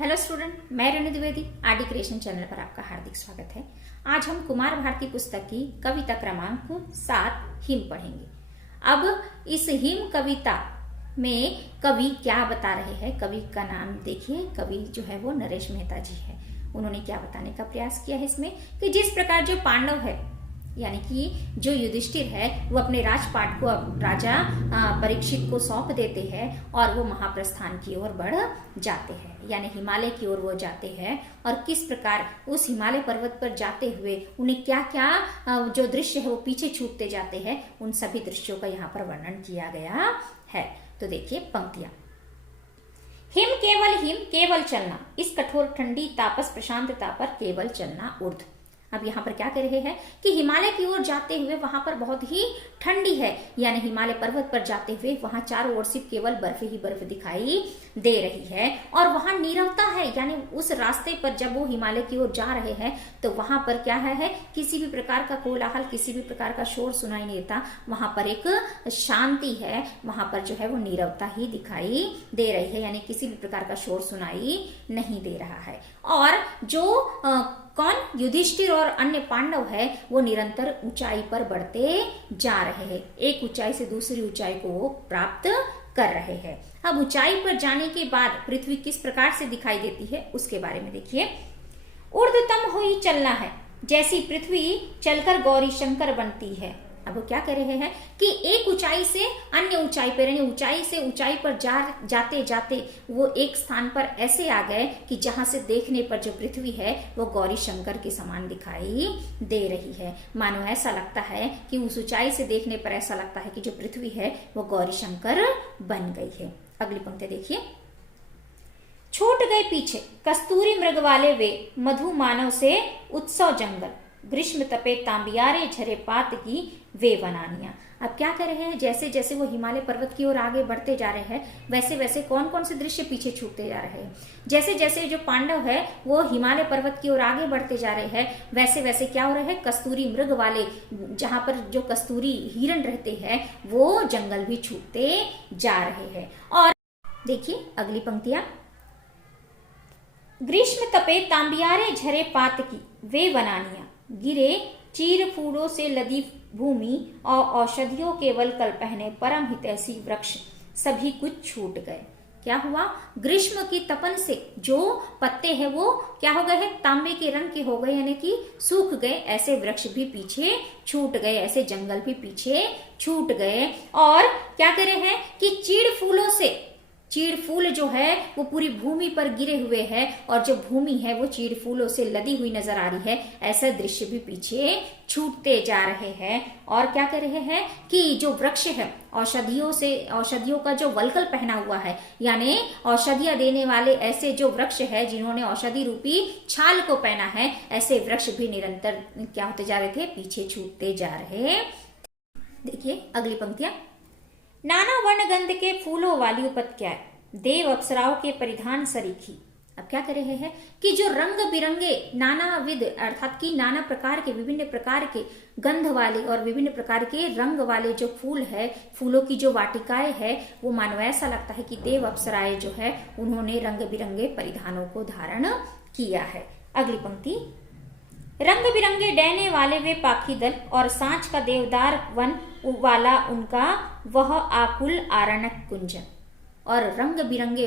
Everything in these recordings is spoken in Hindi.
हेलो स्टूडेंट, मैं Renu Dwivedi RD creation channel पर आपका हार्दिक स्वागत है। आज हम कुमार भारती पुस्तक की कविता क्रमांक 7 हिम पढ़ेंगे। अब इस हिम कविता में कवि क्या बता रहे हैं, कवि का नाम देखिए। कवि जो है वो नरेश मेहता जी है। उन्होंने क्या बताने का प्रयास किया है इसमें कि जिस प्रकार जो पांडव है यानी कि जो युधिष्ठिर है वो अपने राजपाट को राजा परीक्षित को सौंप देते हैं और वो महाप्रस्थान की ओर बढ़ जाते हैं, यानी हिमालय की ओर वो जाते हैं। और किस प्रकार उस हिमालय पर्वत पर जाते हुए उन्हें क्या क्या जो दृश्य है वो पीछे छूटते जाते हैं, उन सभी दृश्यों का यहाँ पर वर्णन किया गया है। तो देखिए पंक्तियां। हिम केवल चलना, इस कठोर ठंडी तापस प्रशांतता पर केवल चलना ऊर्ध्व। अब यहाँ पर क्या कह रहे हैं कि हिमालय की ओर जाते हुए वहां पर बहुत ही ठंडी है, यानी हिमालय पर्वत पर जाते हुए वहां चारों ओर सिर्फ केवल बर्फ ही बर्फ दिखाई दे रही है और वहां नीरवता है। यानी उस रास्ते पर जब वो हिमालय की ओर जा रहे हैं तो वहां पर क्या है किसी भी प्रकार का कोलाहल, किसी भी प्रकार का शोर सुनाई नहीं देता। वहां पर एक शांति है, वहां पर जो है वो नीरवता ही दिखाई दे रही है, यानी किसी भी प्रकार का शोर सुनाई नहीं दे रहा है। और जो कौन युधिष्ठिर और अन्य पांडव है वो निरंतर ऊंचाई पर बढ़ते जा रहे हैं, एक ऊंचाई से दूसरी ऊंचाई को वो प्राप्त कर रहे हैं। अब ऊंचाई पर जाने के बाद पृथ्वी किस प्रकार से दिखाई देती है उसके बारे में देखिए। ऊर्ध्वतम हुई चलना है, जैसी पृथ्वी चलकर गौरी शंकर बनती है। अब वो क्या कह रहे हैं कि एक ऊंचाई से अन्य ऊंचाई पर, यानी ऊंचाई से ऊंचाई पर जाते जाते वो एक स्थान पर ऐसे आ गए कि जहां से देखने पर जो पृथ्वी है वो गौरी शंकर के समान दिखाई दे रही है। मानो ऐसा लगता है कि उस ऊंचाई से देखने पर ऐसा लगता है कि जो पृथ्वी है वो गौरी शंकर बन गई है। अगली पंक्ति देखिए। छूट गए पीछे कस्तूरी मृग वाले वे, मधु मानव से उत्सव जंगल, ग्रीष्म तपे तांबियारे झरे पात की वे वनानिया। अब क्या कर रहे हैं, जैसे जैसे वो हिमालय पर्वत की ओर आगे बढ़ते जा रहे हैं वैसे वैसे कौन कौन से दृश्य पीछे छूटते जा रहे हैं। जैसे जैसे जो पांडव है वो हिमालय पर्वत की ओर आगे बढ़ते जा रहे हैं वैसे वैसे क्या हो रहा है, कस्तूरी मृग वाले, जहां पर जो कस्तूरी हिरण रहते हैं वो जंगल भी छूटते जा रहे हैं। और देखिए अगली पंक्तियां। ग्रीष्म तपे तांबियारे झरे पात की वे वनानिया, गिरे चीर फूलों से लदी भूमि और औषधियों केवल कल पहने परम हितैषी वृक्ष सभी कुछ छूट गए। क्या हुआ, ग्रीष्म की तपन से जो पत्ते हैं वो क्या हो गए हैं, तांबे के रंग के हो गए, यानी कि सूख गए। ऐसे वृक्ष भी पीछे छूट गए, ऐसे जंगल भी पीछे छूट गए। और क्या कर रहे हैं कि चीड़ फूलों से, चीड़ फूल जो है वो पूरी भूमि पर गिरे हुए हैं और जो भूमि है वो चीड़ फूलों से लदी हुई नजर आ रही है। ऐसा दृश्य भी पीछे छूटते जा रहे हैं। और क्या कर रहे हैं कि जो वृक्ष है औषधियों से, औषधियों का जो वलकल पहना हुआ है, यानी औषधियां देने वाले ऐसे जो वृक्ष है जिन्होंने औषधि रूपी छाल को पहना है, ऐसे वृक्ष भी निरंतर क्या होते जा रहे थे, पीछे छूटते जा रहे। देखिए अगली पंक्तियां। नाना वर्ण गंध के फूलों वाली उपत्याय, देव अप्सराओं के परिधान सरीखी। अब क्या कर रहे हैं कि जो रंग बिरंगे नानाविध अर्थात कि नाना प्रकार के, विभिन्न प्रकार के गंध वाले और विभिन्न प्रकार के रंग वाले जो फूल है, फूलों की जो वाटिकाएं है, वो मानो ऐसा लगता है कि देव अप्सराएं जो है उन्होंने रंग बिरंगे परिधानों को धारण किया है। अगली पंक्ति। रंग बिरंगे डैने वाले वे पाखी दल और सांच का देवदार वन वाला उनका वह आकुल आरणक कुंजन। और रंग बिरंगे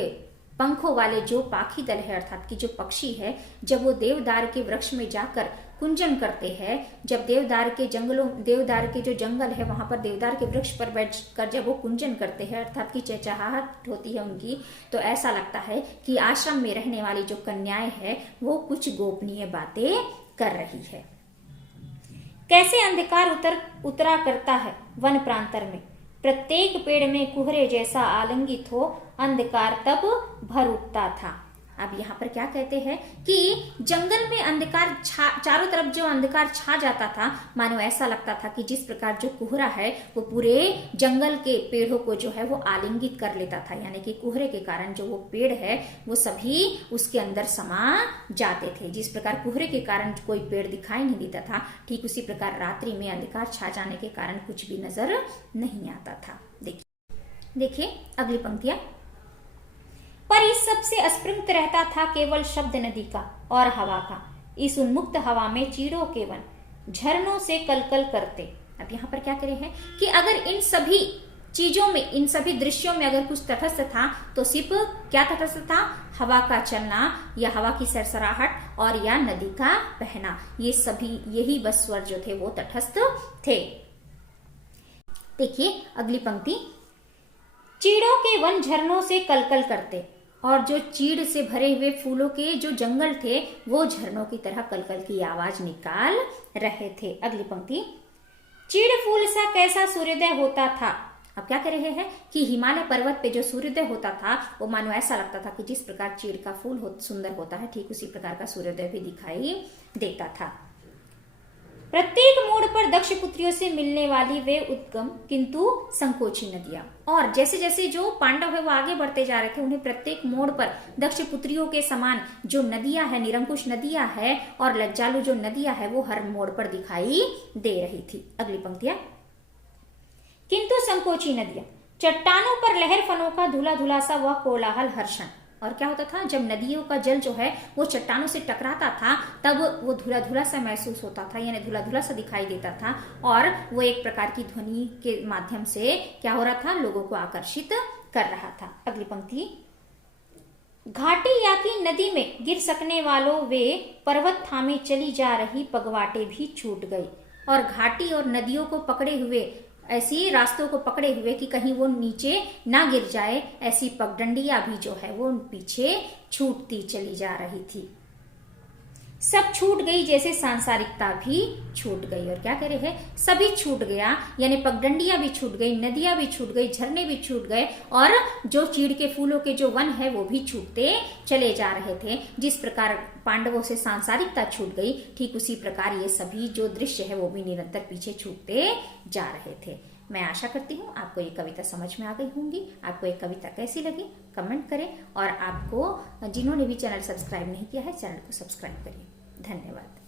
पंखों वाले जो पाखी दल है अर्थात कि जो पक्षी है, जब वो देवदार के वृक्ष में जाकर कुंजन करते हैं, जब देवदार के जंगलों, देवदार के जो जंगल है वहां पर देवदार के वृक्ष पर बैठकर जब वो कुंजन करते हैं अर्थात कि चहचहाहट होती है उनकी, तो ऐसा लगता है कि आश्रम में रहने वाली जो कन्याएं है वो कुछ गोपनीय बातें कर रही है। कैसे अंधकार उतरा करता है वन प्रांतर में, प्रत्येक पेड़ में कुहरे जैसा आलिंगित हो, अंधकार तब भर उठता था। अब यहाँ पर क्या कहते हैं कि जंगल में अंधकार चारों तरफ जो अंधकार छा जाता था, मानो ऐसा लगता था कि जिस प्रकार जो कुहरा है वो पूरे जंगल के पेड़ों को जो है वो आलिंगित कर लेता था, यानी कि कुहरे के कारण जो वो पेड़ है वो सभी उसके अंदर समा जाते थे। जिस प्रकार कुहरे के कारण कोई पेड़ दिखाई नहीं देता था, ठीक उसी प्रकार रात्रि में अंधकार छा जाने के कारण कुछ भी नजर नहीं आता था। देखिए अगली पंक्तियां। पर इस सबसे अस्पृंक्त रहता था केवल शब्द नदी का और हवा का। इस उन्मुक्त हवा में चीड़ों के वन झरनों से कलकल करते। अब यहाँ पर क्या करे हैं कि अगर इन सभी चीजों में, इन सभी दृश्यों में अगर कुछ तटस्थ था तो सिर्फ क्या तटस्थ था? हवा का चलना या हवा की सरसराहट और या नदी का बहना, ये सभी, यही बस स्वर जो थे वो तटस्थ थे। देखिए अगली पंक्ति, चीड़ों के वन झरनों से कलकल करते, और जो चीड़ से भरे हुए फूलों के जो जंगल थे वो झरनों की तरह कलकल की आवाज निकाल रहे थे। अगली पंक्ति, चीड़ फूल सा कैसा सूर्योदय होता था। अब क्या कह रहे हैं कि हिमालय पर्वत पे जो सूर्योदय होता था वो मानो ऐसा लगता था कि जिस प्रकार चीड़ का फूल सुंदर होता है, ठीक उसी प्रकार का सूर्योदय भी दिखाई देता था। प्रत्येक मोड़ पर दक्ष पुत्रियों से मिलने वाली वे उद्गम किंतु संकोची नदियां, और जैसे जैसे जो पांडव है वो आगे बढ़ते जा रहे थे, उन्हें प्रत्येक मोड़ पर दक्ष पुत्रियों के समान जो नदियां है, निरंकुश नदियां है और लज्जालु जो नदियां है वो हर मोड़ पर दिखाई दे रही थी। अगली पंक्तियां, किंतु संकोची नदियां, चट्टानों पर लहर फनों का धुला धुला सा वह कोलाहल हर्षण। और क्या होता था, जब नदियों का जल जो है वो चट्टानों से टकराता था तब वो धुला धुला सा महसूस होता था, यानी धुला धुला सा दिखाई देता था, और वो एक प्रकार की ध्वनि के माध्यम से क्या हो रहा था, लोगों को आकर्षित कर रहा था। अगली पंक्ति, घाटी या की नदी में गिर सकने वालों वे पर्वत थामे चली जा रही पगवाटे भी छूट गई। और घाटी और नदियों को पकड़े हुए, ऐसी रास्तों को पकड़े हुए कि कहीं वो नीचे ना गिर जाए, ऐसी पगडंडियां भी जो है वो पीछे छूटती चली जा रही थी। सब छूट गई जैसे सांसारिकता भी छूट गई। और क्या कह रहे हैं, सभी छूट गया, यानी पगडंडियां भी छूट गई, नदियां भी छूट गई, झरने भी छूट गए, और जो चीड़ के फूलों के जो वन है वो भी छूटते चले जा रहे थे। जिस प्रकार पांडवों से सांसारिकता छूट गई, ठीक उसी प्रकार ये सभी जो दृश्य है वो भी निरंतर पीछे छूटते जा रहे थे। मैं आशा करती हूँ आपको ये कविता समझ में आ गई होंगी। आपको ये कविता कैसी लगी कमेंट करें, और आपको जिन्होंने भी चैनल सब्सक्राइब नहीं किया है चैनल को सब्सक्राइब करिए। धन्यवाद।